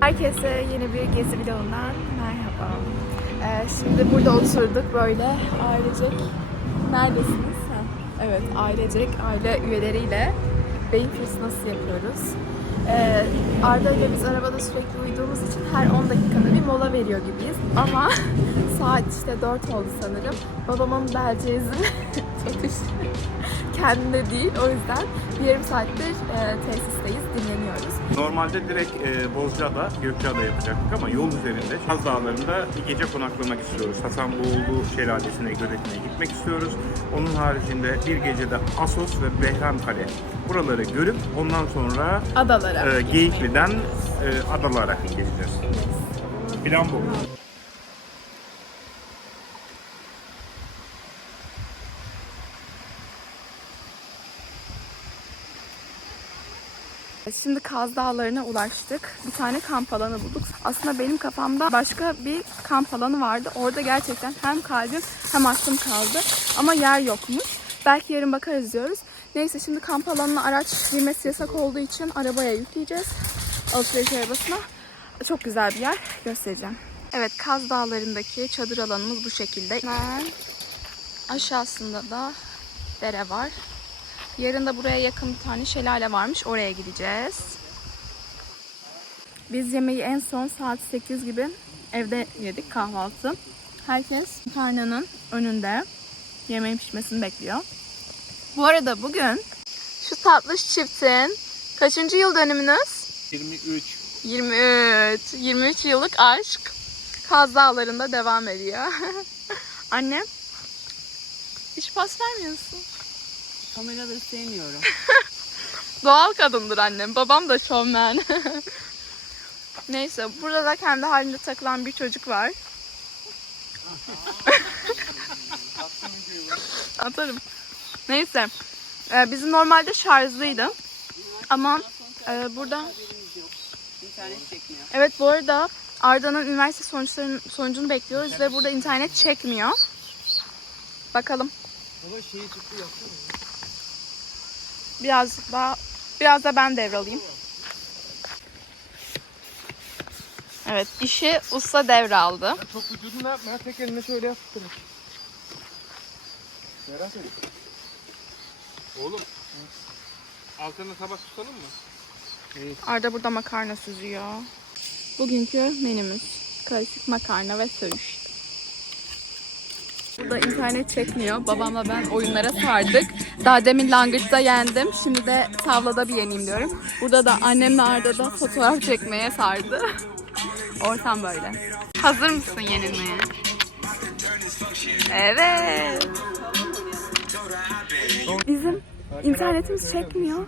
Herkese yeni bir gezi vlogundan merhaba. Ee, şimdi burada oturduk böyle ailecek. Neredesiniz? Ha, evet ailecek aile üyeleriyle beyin fırtınası yapıyoruz. Ee, Arda ile biz arabada sürekli uyuduğumuz için her 10 dakikada bir mola veriyor gibiyiz. Ama saat işte 4 oldu sanırım. Babamın belcezini satış kendinde değil. O yüzden bir yarım saattir e, tesisteyiz, dinleniyoruz. Normalde direkt e, Bozcaada, Gökçeada yapacaktık ama yol üzerinde Kaz Dağları'nda bir gece konaklamak istiyoruz. Hasanboğlu Şelalesi'ne göletine gitmek istiyoruz. Onun haricinde bir gecede Asos ve Behramkale buraları görüp ondan sonra Adalara. e, Geyikli'den e, adalara geleceğiz. Plan bu. Şimdi Kaz Dağları'na ulaştık. Bir tane kamp alanı bulduk. Aslında benim kafamda başka bir kamp alanı vardı. Orada gerçekten hem kalbim hem aklım kaldı. Ama yer yokmuş. Belki yarın bakarız diyoruz. Neyse şimdi kamp alanına araç girmesi yasak olduğu için arabaya yükleyeceğiz. Alışveriş arabasına. Çok güzel bir yer. Göstereceğim. Evet Kaz Dağları'ndaki çadır alanımız bu şekilde. Hemen aşağısında da dere var. Yarın da buraya yakın bir tane şelale varmış. Oraya gideceğiz. Biz yemeği en son saat 8 gibi evde yedik kahvaltı. Herkes karnının önünde yemeğin pişmesini bekliyor. Bu arada bugün şu tatlış çiftin kaçıncı yıl dönümünüz? 23. 23. 23 yıllık aşk Kaz Dağları'nda devam ediyor. Anne hiç pas vermiyorsun. Kameraları sevmiyorum. Doğal kadındır annem. Babam da şovmen. Neyse burada da kendi halinde takılan bir çocuk var. Atarım. Neyse. Ee, bizim normalde şarjlıydı. Ama e, burada İnternet çekmiyor. evet bu arada Arda'nın üniversite sonuçlarının sonucunu bekliyoruz ve burada internet çekmiyor. Bakalım. Biraz daha biraz da ben devralayım. Evet, işi usta devraldı. Çok vücudunu yapma. Tek eline şöyle yap. Merak ettim. Oğlum. Altına tabak tutalım mı? Arda burada makarna süzüyor. Bugünkü menümüz karışık makarna ve söğüş. Burada internet çekmiyor. Babamla ben oyunlara sardık. Daha demin langırtta yendim. Şimdi de tavlada bir yeneyim diyorum. Burada da annemle Arda da fotoğraf çekmeye sardı. Ortam böyle. Hazır mısın yenilmeye? Evet. Bizim internetimiz çekmiyor.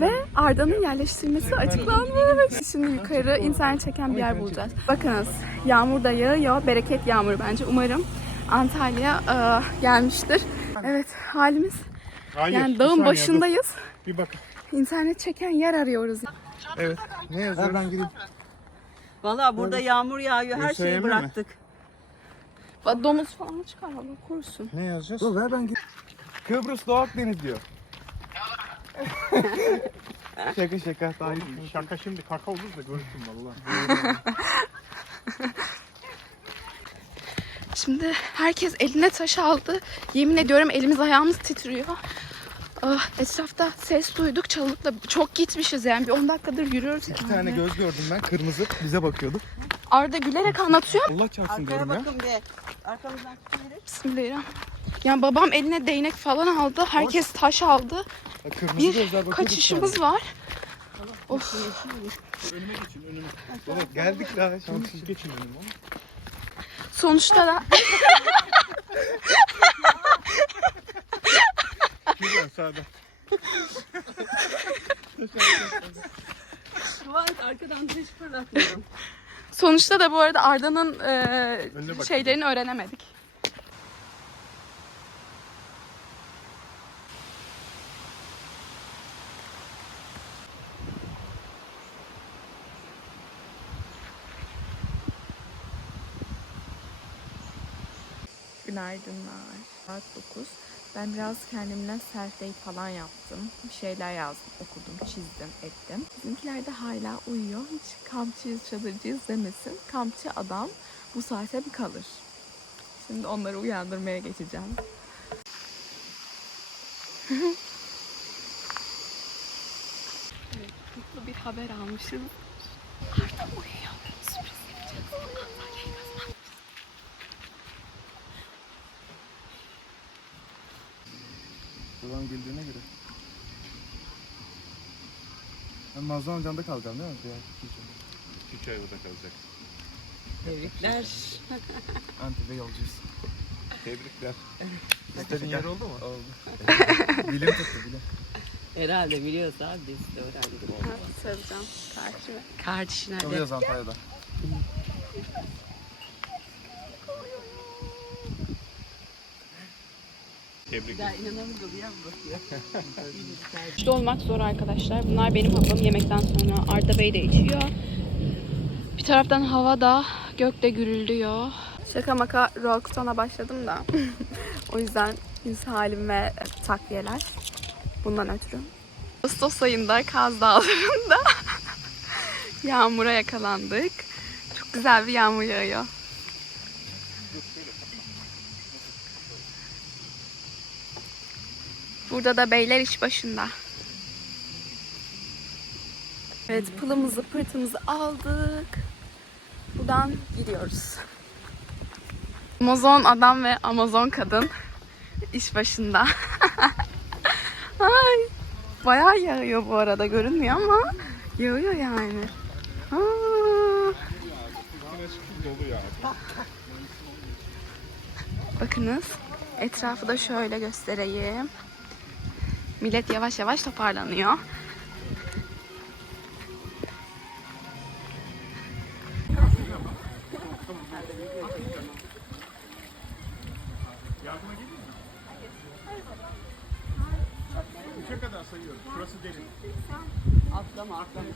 Ve Arda'nın yerleştirilmesi açıklanmış. Şimdi yukarı internet çeken bir yer bulacağız. Bakınız yağmur da yağıyor. Bereket yağmuru bence. Umarım Antalya e, gelmiştir. Evet halimiz Hayır. yani dağın saniye, başındayız. dur. Bir bak. İnternet çeken yer arıyoruz. Evet. Ne yazıyor? Ben gireyim. Valla burada yağmur yağıyor. Her şeyi mi? bıraktık. Bak, Domuz falan çıkar Allah korusun. Ne yazacağız? Dur ver ben gireyim. Kıbrıs Doğu Akdeniz diyor. şaka şaka. Daha iyi. Şaka şimdi kaka olur da görürsün valla. Şimdi herkes eline taş aldı. Yemin ediyorum elimiz ayağımız titriyor. Ah, Etrafta ses duyduk çalılıkla çok gitmişiz yani bir 10 dakikadır yürüyoruz. İki tane göz gördüm ben. Kırmızı. Bize bakıyordu. Arda gülerek anlatıyor. Allah çarpsın Arkaya diyorum ya. bakın bir. Arkamızdan tutabilir. Bismillahirrahmanirrahim. Yani babam eline değnek falan aldı. Herkes taş aldı. Ya Kırmızı Bir bakıyordu. kaçışımız var. Of. Önüme geçin önüme. Evet geldik daha. Şimdi siz geçin önüme. Sonuçta da Şuradan sağda. Dua et arkadan hiç fırlatmıyorum. sonuçta da bu arada Arda'nın e, Önüne şeylerini öğrenemedik. Günaydınlar. Saat 9. Ben biraz kendimle self falan yaptım. Bir şeyler yazdım, okudum, çizdim, ettim. Bizimkiler de hala uyuyor. Hiç kampçıyız, çadırcıyız demesin. Kampçı adam bu saate mi kalır? Şimdi onları uyandırmaya geçeceğim. evet, mutlu bir haber almışım. Arda uyuyor. Sürpriz yapacağız. Arda gelmez. Babam güldüğüne göre. Ben Mazlum amcamda kalacağım değil mi? Diğer iki 3 ay orada kalacak. Tebrikler. Antep'e yolcuyuz. Tebrikler. İstediğin yer oldu mu? Oldu. bilim tuttu bilim. Herhalde biliyorsa biz de öğrendik. Saracağım. Kardeşine de. Kalıyoruz Antalya'da. Tebrik ya bakıyor. Güçlü olmak zor arkadaşlar. Bunlar benim hafam yemekten sonra Arda Bey de içiyor. Bir taraftan hava da gökte gürüldüyor. Şaka maka Roxan'a başladım da. o yüzden yüz halim ve takviyeler. Bundan ötürü. Ağustos ayında Kaz Dağları'nda yağmura yakalandık. Çok güzel bir yağmur yağıyor. Burada da beyler iş başında. Evet pılımızı pırtımızı aldık. Buradan gidiyoruz. Amazon adam ve Amazon kadın iş başında. Ay, bayağı yağıyor bu arada görünmüyor ama yağıyor yani. Aa. Bakınız etrafı da şöyle göstereyim. Millet yavaş yavaş toparlanıyor. Üçe kadar sayıyorum. Şurası derin. Atlama atlama.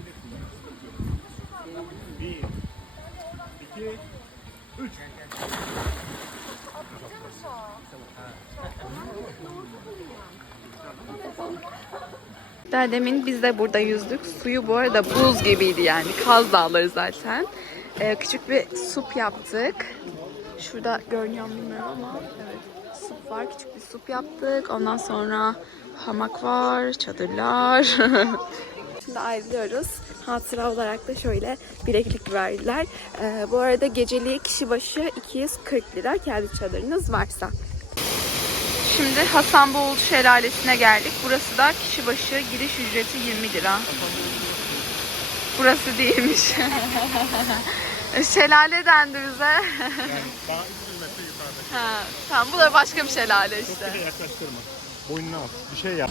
Demin biz de burada yüzdük. Suyu bu arada buz gibiydi yani. Kaz Dağları zaten. Ee, küçük bir sup yaptık. Şurada görünüyor mu bilmiyorum ama evet sup var. Küçük bir sup yaptık. Ondan sonra hamak var, çadırlar. Şimdi ayrılıyoruz. Hatıra olarak da şöyle bileklik verdiler. Ee, bu arada geceliği kişi başı 240 lira kendi çadırınız varsa. Şimdi Hasanboğlu Şelalesi'ne geldik. Burası da kişi başı giriş ücreti 20 lira. Burası değilmiş. şelale dendi bize. Daha 300 metre yukarıda. ha, tamam bu da başka bir şelale işte. Yaklaştırma. Boynuna al. Bir şey yap.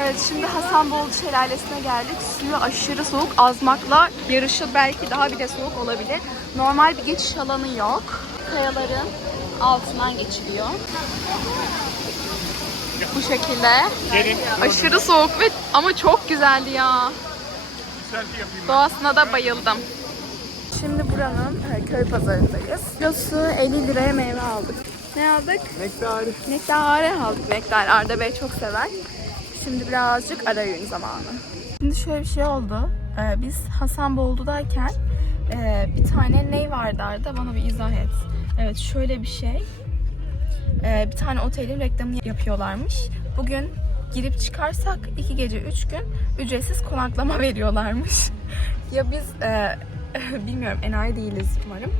Evet şimdi Hasanboğlu Şelalesi'ne geldik. Suyu aşırı soğuk. Azmakla yarışı belki daha bile soğuk olabilir. Normal bir geçiş alanı yok. Kayaların altından geçiliyor. Bu şekilde. Gelin. Aşırı soğuk ve ama çok güzeldi ya. Doğasına da bayıldım. Şimdi buranın e, köy pazarındayız. Kilosu 50 liraya meyve aldık. Ne aldık? Nektarı. Nektar aldık. Nektar Arda Bey çok sever. Şimdi birazcık ara öğün zamanı. Şimdi şöyle bir şey oldu. Ee, biz Hasanboldu'dayken e, bir tane ne vardı Arda? Bana bir izah et. Evet şöyle bir şey. Ee, bir tane otelin reklamını yapıyorlarmış. Bugün girip çıkarsak iki gece üç gün ücretsiz konaklama veriyorlarmış. ya biz e, bilmiyorum enayi değiliz umarım.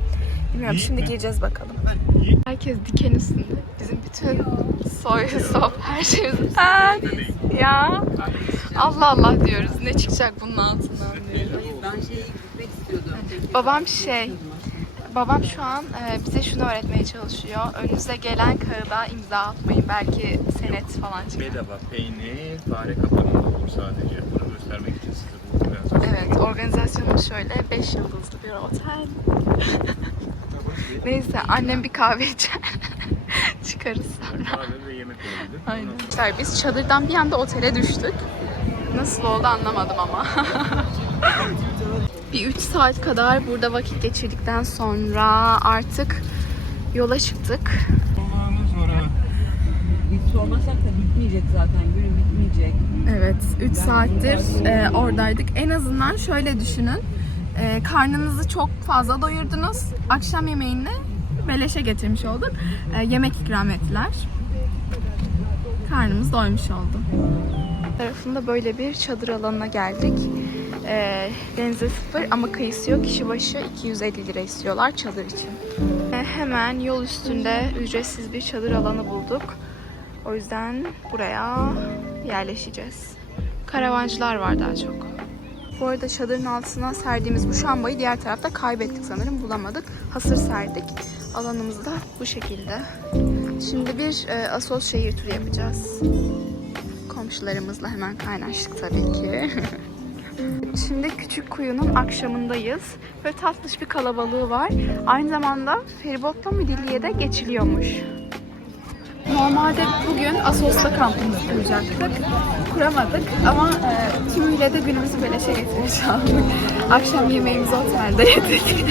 Bilmiyorum şimdi gireceğiz bakalım. Herkes diken üstünde. Bizim bütün soy, sop, her şeyimiz. Aa, ya Allah Allah diyoruz. Ne çıkacak bunun altından diyoruz. Ben şeye gitmek istiyordum. Babam şey, babam şu an e, bize şunu öğretmeye çalışıyor. Önünüze gelen kağıda imza atmayın. Belki senet falan çıkar. Bedava peynir, fare kapanında olur sadece. Bunu göstermek için size bu organizasyon. Evet, organizasyonumuz şöyle. 5 yıldızlı bir otel. Neyse, annem bir kahve içer. Çıkarız sonra. Kahve ve yemek olabilir. Aynen. Biz çadırdan bir anda otele düştük. Nasıl oldu anlamadım ama. bir 3 saat kadar burada vakit geçirdikten sonra artık yola çıktık. Hiç sormasak da bitmeyecek zaten. Günü bitmeyecek. Evet, 3 saattir e, oradaydık. En azından şöyle düşünün. E, karnınızı çok fazla doyurdunuz. Akşam yemeğini beleşe getirmiş olduk. E, yemek ikram ettiler. Karnımız doymuş oldu. tarafında böyle bir çadır alanına geldik. E, denize sıfır ama kıyısı yok. Kişi başı 250 lira istiyorlar çadır için. E, hemen yol üstünde ücretsiz bir çadır alanı bulduk. O yüzden buraya yerleşeceğiz. Karavancılar var daha çok. Bu arada çadırın altına serdiğimiz bu şambayı diğer tarafta kaybettik sanırım. Bulamadık. Hasır serdik. Alanımız da bu şekilde. Şimdi bir e, Asos şehir turu yapacağız. Komşularımızla hemen kaynaştık tabii ki. Şimdi Küçük Kuyu'nun akşamındayız. Böyle tatlış bir kalabalığı var. Aynı zamanda feribotla Midilli'ye de geçiliyormuş. Normalde bugün Asos'ta kampımızı kuracaktık. Kuramadık ama e, tümüyle de günümüzü beleşe getirmiş olduk. Akşam yemeğimizi otelde yedik.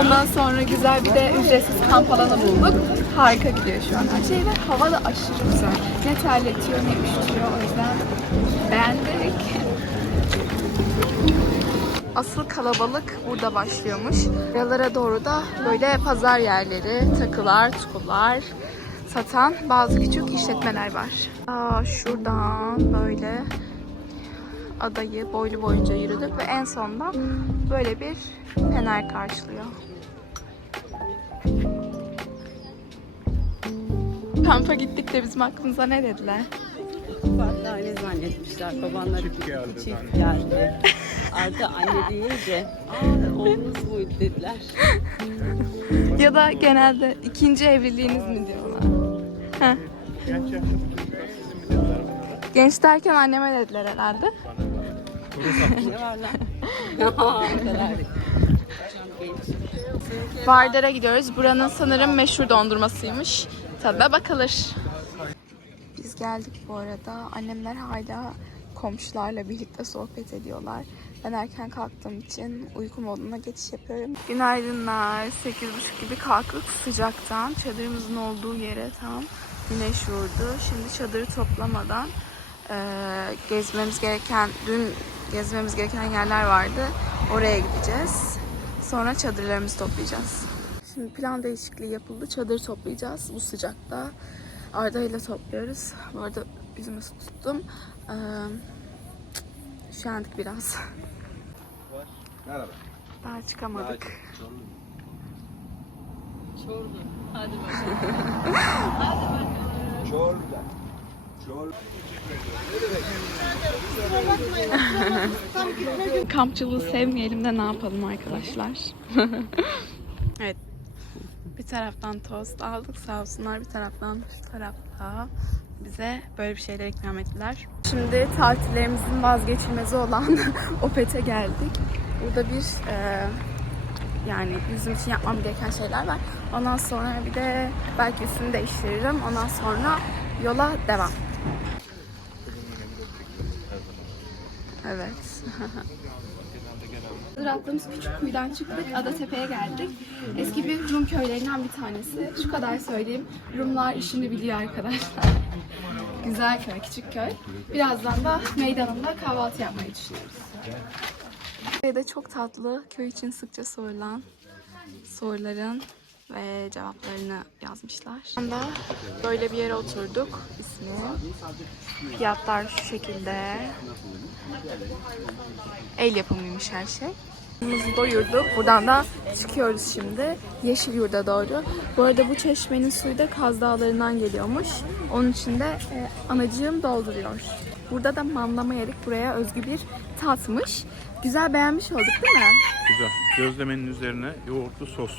Ondan sonra güzel bir de ücretsiz kamp alanı bulduk. Harika gidiyor şu an her şey ve hava da aşırı güzel. Ne terletiyor ne üşütüyor o yüzden beğendik. Asıl kalabalık burada başlıyormuş. Buralara doğru da böyle pazar yerleri, takılar, tukular satan bazı küçük işletmeler var. Aa, şuradan böyle adayı boylu boyunca yürüdük ve en sonunda böyle bir fener karşılıyor. Kampa gittik de bizim aklımıza ne dediler? Farklı aile zannetmişler. Babanlar Çift geldi çift geldi. Artı anne deyince aa oğlunuz muydu dediler. Ya da genelde ikinci evliliğiniz mi diyorlar? Heh. Genç yaşta bu çocuklar sizin mi dediler bunlara? Genç derken anneme dediler herhalde. Vardar'a gidiyoruz. Buranın sanırım meşhur dondurmasıymış. Tadına bakılır. Biz geldik bu arada. Annemler hala komşularla birlikte sohbet ediyorlar. Ben erken kalktığım için uyku moduna geçiş yapıyorum. Günaydınlar. 8.30 gibi kalktık sıcaktan. Çadırımızın olduğu yere tam güneş vurdu. Şimdi çadırı toplamadan eee, gezmemiz gereken, dün gezmemiz gereken yerler vardı. Oraya gideceğiz. Sonra çadırlarımızı toplayacağız. Şimdi plan değişikliği yapıldı. Çadır toplayacağız bu sıcakta. Arda ile topluyoruz. Bu arada yüzümü su tuttum. Ee, üşendik biraz. Merhaba. Daha çıkamadık. Çorlu. Hadi bakalım. Çorlu'da. Çorlu. Kampçılığı sevmeyelim de ne yapalım arkadaşlar. evet. Bir taraftan tost aldık sağ olsunlar. Bir taraftan şu tarafta bize böyle bir şeyler ikram ettiler. Şimdi tatillerimizin vazgeçilmezi olan Opet'e geldik. Burada bir e, yani yüzüm için yapmam gereken şeyler var. Ondan sonra bir de belki üstünü değiştiririm. Ondan sonra yola devam. Evet. Çadır attığımız küçük kuyudan çıktık. Adatepe'ye geldik. Eski bir Rum köylerinden bir tanesi. Şu kadar söyleyeyim. Rumlar işini biliyor arkadaşlar. Güzel köy, küçük köy. Birazdan da meydanında kahvaltı yapmayı düşünüyoruz. Ve çok tatlı, köy için sıkça sorulan soruların ve cevaplarını yazmışlar. Şu anda böyle bir yere oturduk. İsmi. Fiyatlar şu şekilde. El yapımıymış her şey. Karnımızı doyurduk. Buradan da çıkıyoruz şimdi. Yeşil Yurda doğru. Bu arada bu çeşmenin suyu da Kaz Dağları'ndan geliyormuş. Onun için de e, anacığım dolduruyor. Burada da mamlama yedik. Buraya özgü bir tatmış. Güzel beğenmiş olduk değil mi? Güzel. Gözlemenin üzerine yoğurtlu sos.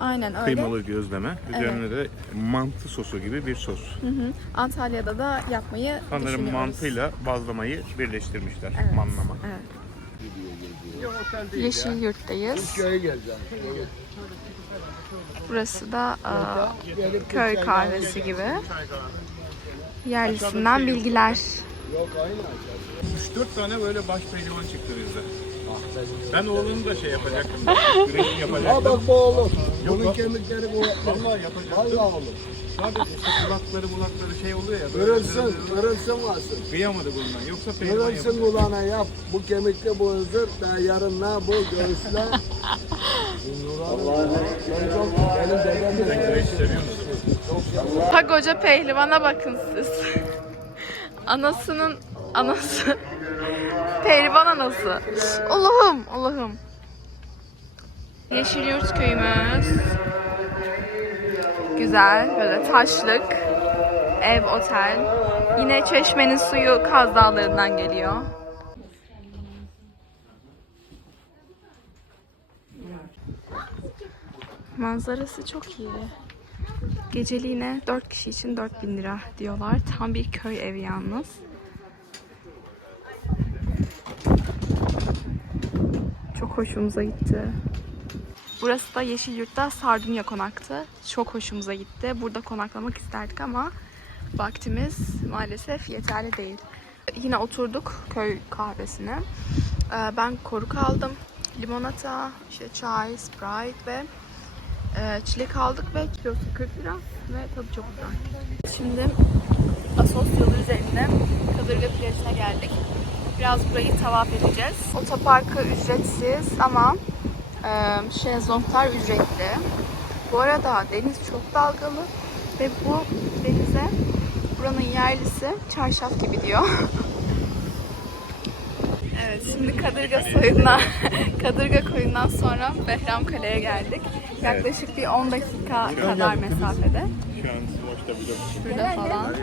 Aynen öyle. Kıymalı gözleme. Üzerine de mantı sosu gibi bir sos. Hı hı. Antalya'da da yapmayı Sanırım düşünüyoruz. mantıyla bazlamayı birleştirmişler. Evet. Manlama. Evet. Yeşil Yurt'tayız. Köye geleceğim. Burası da e, köy kahvesi gibi. Yerlisinden bilgiler. 3-4 tane böyle baş pehlivan çıktı bizde. Ben oğlunu da şey yapacaktım. Güreş Ha yapacaktım. bak bu. Yok, Bunun bak. kemikleri kuvvetli. Vallahi yapacaktım. Vallahi olur. Sadece işte kulakları bulakları şey oluyor ya. böyle Kırılsın, sırılıyor. kırılsın varsın. Kıyamadı bundan. Yoksa pehlivan yapacak. kulağına yap. Bu kemikli bu hızır. Daha yarınlar bu göğüsler. Allah'ım. Ben çok, benim dedem de Sen güreş seviyor musun? Pagoca pehlivana bakın siz. Anasının anası. Pehlivan anası. Allah'ım, Allah'ım. Yeşilyurt köyümüz. Güzel, böyle taşlık. Ev, otel. Yine çeşmenin suyu Kaz Dağları'ndan geliyor. Manzarası çok iyi. Geceliğine 4 kişi için 4000 lira diyorlar. Tam bir köy evi yalnız. Çok hoşumuza gitti. Burası da Yeşilyurt'ta Sardunya konaktı. Çok hoşumuza gitti. Burada konaklamak isterdik ama vaktimiz maalesef yeterli değil. Yine oturduk köy kahvesine. Ee, Ben koruk aldım. Limonata, işte çay, sprite ve ee, çilek aldık ve kilosu 40 lira ve tadı çok güzel. Şimdi Asos yolu üzerinde Kadırga plajına geldik. Biraz burayı tavaf edeceğiz. Otoparkı ücretsiz ama e, şezlonglar ücretli. Bu arada deniz çok dalgalı ve bu denize buranın yerlisi çarşaf gibi diyor. Evet, şimdi Kadırga soyundan, Kadırga koyundan sonra Behram Kale'ye geldik. Yaklaşık bir 10 dakika kadar mesafede. Şurada falan.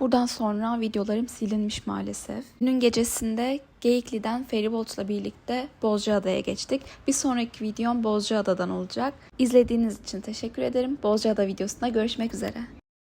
Buradan sonra videolarım silinmiş maalesef. Günün gecesinde Geyikli'den feribotla birlikte Bozcaada'ya geçtik. Bir sonraki videom Bozcaada'dan olacak. İzlediğiniz için teşekkür ederim. Bozcaada videosunda görüşmek üzere.